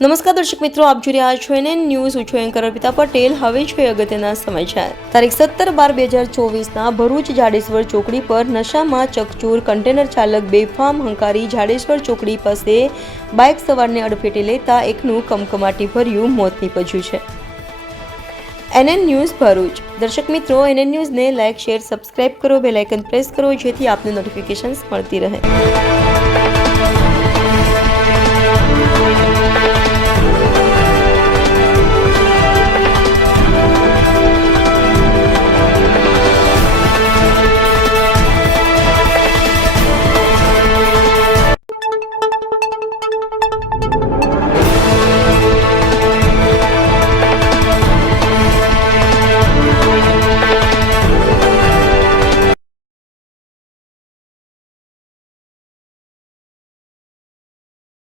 નમસ્કાર દર્શક મિત્રો, આપ જોઈ રહ્યા છો NN ન્યૂઝ. હું છું એન્કર અર્પિતા પટેલ. હવે છે અગત્યના સમાચાર. તારીખ 17/12/2024ના ભરૂચ જાડેશ્વર ચોકડી પર નશામાં ચકચૂર કન્ટેનર ચાલક બેફામ હંકારી જાડેશ્વર ચોકડી પાસે બાઇક સવારને અડફેટે લેતા એકનું કમકમાટી ભર્યું મોત નીપજ્યું છે. NN news Bharuch. દર્શક મિત્રો, NN ન્યૂઝને લાઇક, શેર, સબસ્ક્રાઇબ કરો, બેલ આઇકન પ્રેસ કરો જેથી આપને નોટિફિકેશન્સ મળતી રહે.